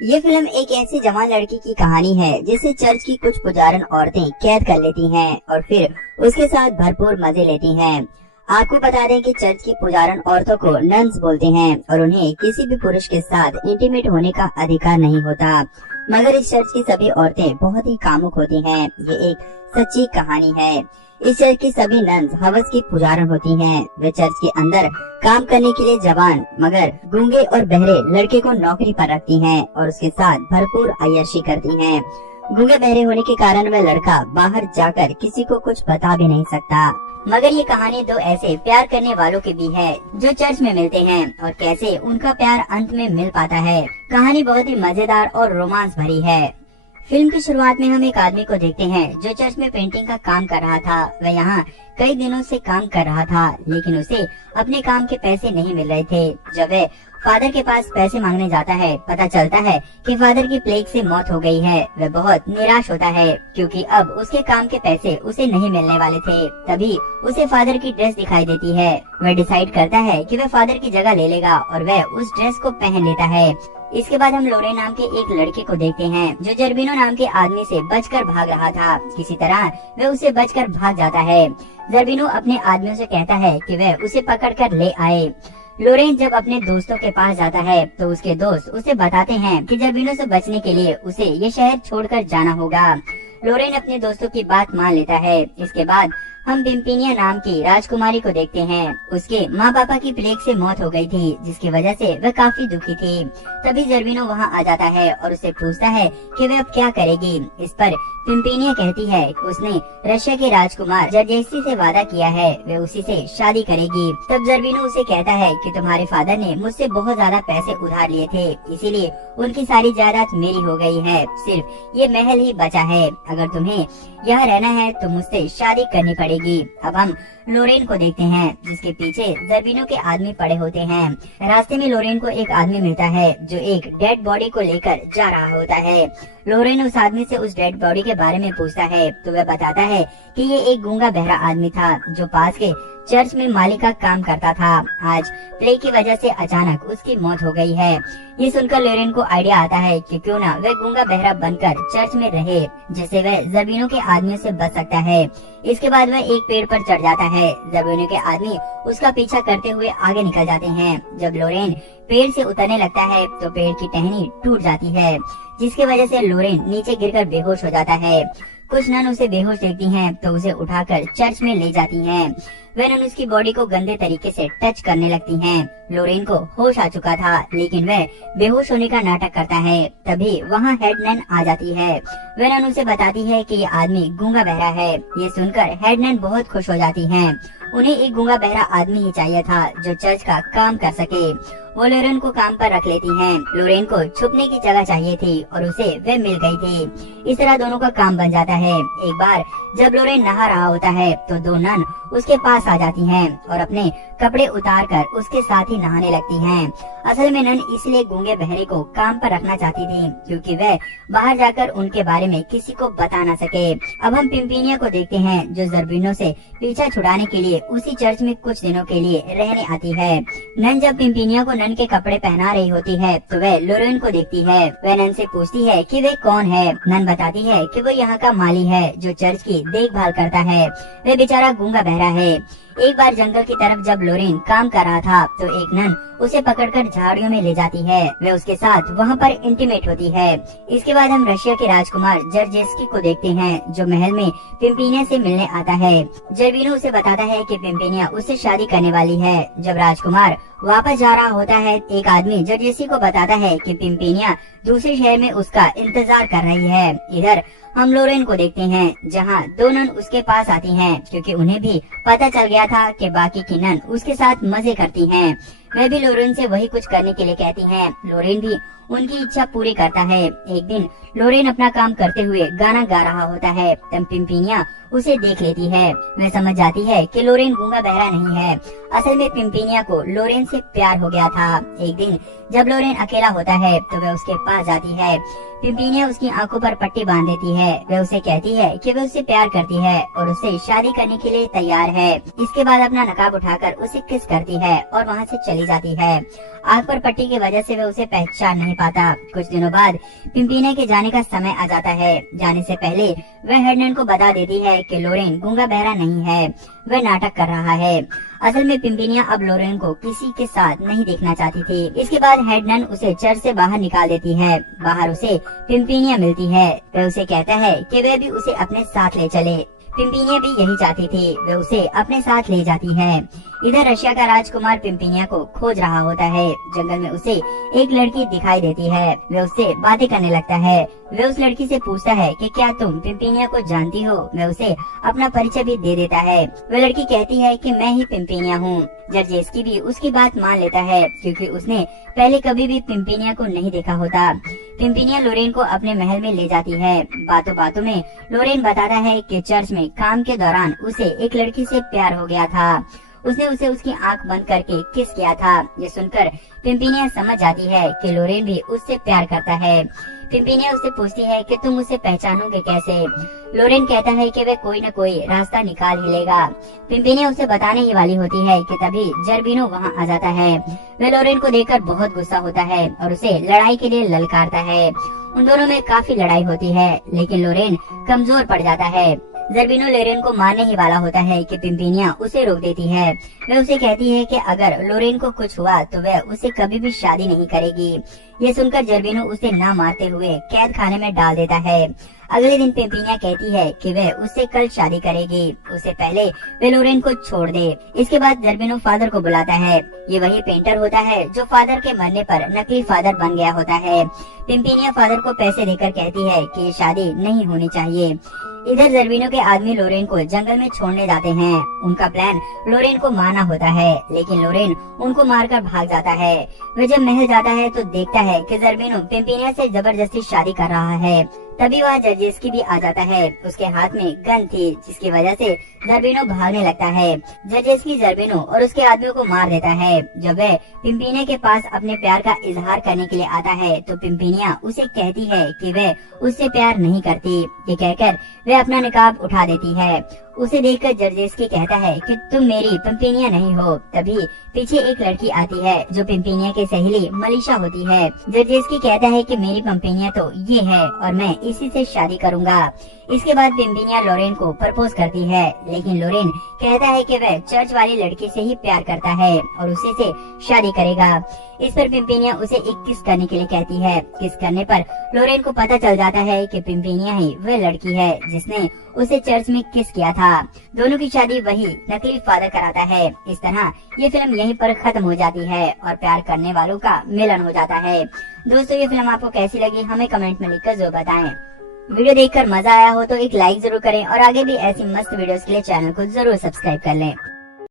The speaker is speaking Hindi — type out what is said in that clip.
ये फिल्म एक ऐसी जवान लड़की की कहानी है जिसे चर्च की कुछ पुजारन औरतें कैद कर लेती हैं और फिर उसके साथ भरपूर मजे लेती हैं। आपको बता दें कि चर्च की पुजारन औरतों को नन्स बोलते हैं और उन्हें किसी भी पुरुष के साथ इंटीमेट होने का अधिकार नहीं होता। मगर इस चर्च की सभी औरतें बहुत ही कामुक होती हैं। ये एक सच्ची कहानी है। इस चर्च की सभी नन्स हवस की पुजारन होती हैं। वे चर्च के अंदर काम करने के लिए जवान मगर गूंगे और बहरे लड़के को नौकरी पर रखती हैं और उसके साथ भरपूर अय्याशी करती हैं। गूंगे बहरे होने के कारण वह लड़का बाहर जाकर किसी को कुछ बता भी नहीं सकता। मगर ये कहानी दो ऐसे प्यार करने वालों की भी है जो चर्च में मिलते हैं और कैसे उनका प्यार अंत में मिल पाता है। कहानी बहुत ही मजेदार और रोमांस भरी है। फिल्म की शुरुआत में हम एक आदमी को देखते हैं जो चर्च में पेंटिंग का काम कर रहा था। वह यहाँ कई दिनों से काम कर रहा था लेकिन उसे अपने काम के पैसे नहीं मिल रहे थे। जब वह फादर के पास पैसे मांगने जाता है, पता चलता है कि फादर की प्लेग से मौत हो गई है। वह बहुत निराश होता है क्योंकि अब उसके काम के पैसे उसे नहीं मिलने वाले थे। तभी उसे फादर की ड्रेस दिखाई देती है। वह डिसाइड करता है कि वह फादर की जगह ले लेगा और वह उस ड्रेस को पहन लेता है। इसके बाद हम लोरेन नाम के एक लड़के को देखते हैं जो जर्बिनो नाम के आदमी से बचकर भाग रहा था। किसी तरह वह उसे बचकर भाग जाता है। जर्बिनो अपने आदमियों से कहता है कि वह उसे पकड़कर ले आए। लोरेन जब अपने दोस्तों के पास जाता है तो उसके दोस्त उसे बताते हैं कि जर्बिनो से बचने के लिए उसे ये शहर छोड़कर जाना होगा। लोरेन अपने दोस्तों की बात मान लेता है। इसके बाद हम पिम्पिनिया नाम की राजकुमारी को देखते हैं। उसके माँ पापा की प्लेग से मौत हो गई थी जिसकी वजह से वह काफी दुखी थी। तभी जर्बिनो वहाँ आ जाता है और उससे पूछता है कि वह अब क्या करेगी। इस पर पिम्पिनिया कहती है उसने रशिया के राजकुमार जर्जेसी से वादा किया है, वह उसी से शादी करेगी। तब जर्बिनो उसे कहता है कि तुम्हारे फादर ने मुझसे बहुत ज्यादा पैसे उधार लिए थे, इसीलिए उनकी सारी जायदाद मेरी हो गई है। सिर्फ ये महल ही बचा है। अगर तुम्हें यहाँ रहना है तो मुझसे शादी करनी पड़ेगी। अब हम लोरेन को देखते हैं जिसके पीछे जर्बिनो के आदमी पड़े होते हैं। रास्ते में लोरेन को एक आदमी मिलता है जो एक डेड बॉडी को लेकर जा रहा होता है। लोरेन उस आदमी से उस डेड बॉडी के बारे में पूछता है तो वह बताता है कि ये एक गूंगा बहरा आदमी था जो पास के चर्च में माली का काम करता था। आज प्लेग की वजह से अचानक उसकी मौत हो गई है। ये सुनकर लोरेन को आइडिया आता है कि क्यों ना वह गूंगा बहरा बनकर चर्च में रहे जिससे वह जर्बिनो के आदमियों से बच सकता है। इसके बाद वह एक पेड़ पर चढ़ जाता है। जर्बिनो के आदमी उसका पीछा करते हुए आगे निकल जाते हैं। जब लोरेन पेड़ से उतरने लगता है तो पेड़ की टहनी टूट जाती है जिसकी वजह से लोरेन नीचे गिरकर बेहोश हो जाता है। कुछ नन उसे बेहोश देखती हैं तो उसे उठाकर चर्च में ले जाती हैं। वह नन उसकी बॉडी को गंदे तरीके से टच करने लगती हैं। लोरेन को होश आ चुका था लेकिन वह बेहोश होने का नाटक करता है। तभी वहाँ हेड नन आ जाती है। वह नन उसे बताती है कि ये आदमी गूंगा बहरा है। ये सुनकर हेड नन बहुत खुश हो जाती हैं। उन्हें एक गूंगा बहरा आदमी ही चाहिए था जो चर्च का काम कर सके। वो लोरेन को काम पर रख लेती हैं। लोरेन को छुपने की जगह चाहिए थी और उसे वह मिल गई थी। इस तरह दोनों का काम बन जाता है। एक बार जब लोरेन नहा रहा होता है तो दो नन उसके पास आ जाती हैं और अपने कपड़े उतारकर उसके साथ ही नहाने लगती हैं। असल में नन इसलिए गूंगे बहरे को काम पर रखना चाहती थी क्योंकि वह बाहर जाकर उनके बारे में किसी को बता न सके। अब हम पिम्पिनिया को देखते हैं जो जर्बिनो से पीछा छुड़ाने के लिए उसी चर्च में कुछ दिनों के लिए रहने आती है। नन जब पिम्पिनिया को नन के कपड़े पहना रही होती है तो वह लोरेन को देखती है। वह नन से पूछती है कि वे कौन है। नन बताती है कि वो यहाँ का माली है जो चर्च की देखभाल करता है। वह बेचारा गूंगा बहरा है। एक बार जंगल की तरफ जब लोरेन काम कर रहा था तो एक नन उसे पकड़कर झाड़ियों में ले जाती है। वे उसके साथ वहाँ पर इंटीमेट होती है। इसके बाद हम रशिया के राजकुमार जर्जेस्की को देखते हैं जो महल में पिम्पिनिया से मिलने आता है। जर्बिनो उसे बताता है कि पिम्पिनिया उससे शादी करने वाली है। जब राजकुमार वापस जा रहा होता है एक आदमी जर्जेस्की को बताता है कि पिम्पिनिया दूसरे शहर में उसका इंतजार कर रही है। इधर हम लोरेन को देखते हैं जहाँ दो नन उसके पास आती हैं क्योंकि उन्हें भी पता चल गया था कि बाकी की नन उसके साथ मजे करती हैं। वह भी लोरेन से वही कुछ करने के लिए कहती हैं। लोरेन भी उनकी इच्छा पूरी करता है। एक दिन लोरेन अपना काम करते हुए गाना गा रहा होता है। तब पिम्पिनिया उसे देख लेती है। वह समझ जाती है कि लोरेन गूंगा बहरा नहीं है। असल में पिम्पिनिया को लोरेन से प्यार हो गया था। एक दिन जब लोरेन अकेला होता है तो वह उसके पास जाती है। पिम्पिनिया उसकी आंखों पर पट्टी बांध देती है। वह उसे कहती है कि वह उससे प्यार करती है और उससे शादी करने के लिए तैयार है। इसके बाद अपना नकाब उठाकर उसे किस करती है और वहाँ से चली चली जाती है। आंख पर पट्टी की वजह से वह उसे पहचान नहीं पाता। कुछ दिनों बाद पिंपिनिया के जाने का समय आ जाता है। जाने से पहले वह हेडनन को बता देती है कि लोरेन गूंगा बहरा नहीं है, वह नाटक कर रहा है। असल में पिंपिनिया अब लोरेन को किसी के साथ नहीं देखना चाहती थी। इसके बाद हेडनन उसे चर्च से बाहर निकाल देती है। बाहर उसे पिंपिनिया मिलती है। वह उसे कहता है कि वह भी उसे अपने साथ ले चले। पिंपिनिया भी यही चाहती थी, वह उसे अपने साथ ले जाती है। इधर रशिया का राजकुमार पिंपिनिया को खोज रहा होता है। जंगल में उसे एक लड़की दिखाई देती है। वह उससे बातें करने लगता है। वह उस लड़की से पूछता है कि क्या तुम पिंपिनिया को जानती हो। वह उसे अपना परिचय भी दे देता है। वह लड़की कहती है कि मैं ही पिंपिनिया हूँ। जर्जेस्की भी उसकी बात मान लेता है, क्योंकि उसने पहले कभी भी पिंपिनिया को नहीं देखा होता। पिंपिनिया लोरेन को अपने महल में ले जाती है। बातों बातों में लोरेन बताता है कि चर्च में काम के दौरान उसे एक लड़की से प्यार हो गया था। उसने उसे उसकी आंख बंद करके किस किया था। ये सुनकर पिंपिनिया समझ जाती है कि लोरेन भी उससे प्यार करता है। पिंपिनिया उससे पूछती है कि तुम उसे पहचानोगे कैसे। लोरेन कहता है कि वह कोई न कोई रास्ता निकाल ही लेगा। पिंपिनिया उसे बताने ही वाली होती है कि तभी जर्बिनो वहाँ आ जाता है। वह लोरेन को देखकर बहुत गुस्सा होता है और उसे लड़ाई के लिए ललकारता है। उन दोनों में काफी लड़ाई होती है, लेकिन लोरेन कमजोर पड़ जाता है। जर्बिनो लोरेन को मारने ही वाला होता है कि पिंपिनिया उसे रोक देती है। वह उसे कहती है कि अगर लोरेन को कुछ हुआ तो वह उसे कभी भी शादी नहीं करेगी। ये सुनकर जर्बिनो उसे न मारते हुए कैद खाने में डाल देता है। अगले दिन पिंपिनिया कहती है कि वह उससे कल शादी करेगी, उससे पहले वह लोरेन को छोड़ दे। इसके बाद जर्बिनो फादर को बुलाता है। ये वही पेंटर होता है जो फादर के मरने पर नकली फादर बन गया होता है। पिंपिनिया फादर को पैसे देकर कहती है कि ये शादी नहीं होनी चाहिए। इधर जर्बिनो के आदमी लोरेन को जंगल में छोड़ने जाते हैं। उनका प्लान लोरेन को मारना होता है, लेकिन लोरेन उनको मारकर भाग जाता है। वह जब महल जाता है तो देखता है कि जर्बिनो पिंपिनिया से जबरदस्ती शादी कर रहा है। तभी वह जर्जेस्की भी आ जाता है। उसके हाथ में गन थी, जिसकी वजह से जर्बिनो भागने लगता है। जर्जेस्की जर्बिनो और उसके आदमियों को मार देता है। जब वह पिंपिनिया के पास अपने प्यार का इजहार करने के लिए आता है तो पिंपिनिया उसे कहती है कि वह उससे प्यार नहीं करती। ये कहकर वह अपना निकाब उठा देती है। उसे देखकर जर्जेस्की कहता है कि तुम मेरी पिंपिनिया नहीं हो। तभी पीछे एक लड़की आती है जो पिंपिनिया की सहेली मलिशा होती है। जर्जेस्की कहता है कि मेरी पिंपिनिया तो ये है और मैं इसी से शादी करूंगा। इसके बाद पिंपिनिया लोरेन को प्रपोज करती है, लेकिन लोरेन कहता है कि वह चर्च वाली लड़की से ही प्यार करता है और उसी से शादी करेगा। इस पर पिंपिनिया उसे एक किस करने के लिए कहती है। किस करने पर लोरेन को पता चल जाता है कि पिंपिनिया ही वह लड़की है जिसने उसे चर्च में किस किया था। दोनों की शादी वही नकली फादर कराता है। इस तरह ये फिल्म यहीं पर खत्म हो जाती है और प्यार करने वालों का मिलन हो जाता है। दोस्तों, ये फिल्म आपको कैसी लगी हमें कमेंट में लिखकर जरूर बताएं। वीडियो देखकर मजा आया हो तो एक लाइक जरूर करें और आगे भी ऐसी मस्त वीडियोस के लिए चैनल को जरूर सब्सक्राइब कर लें।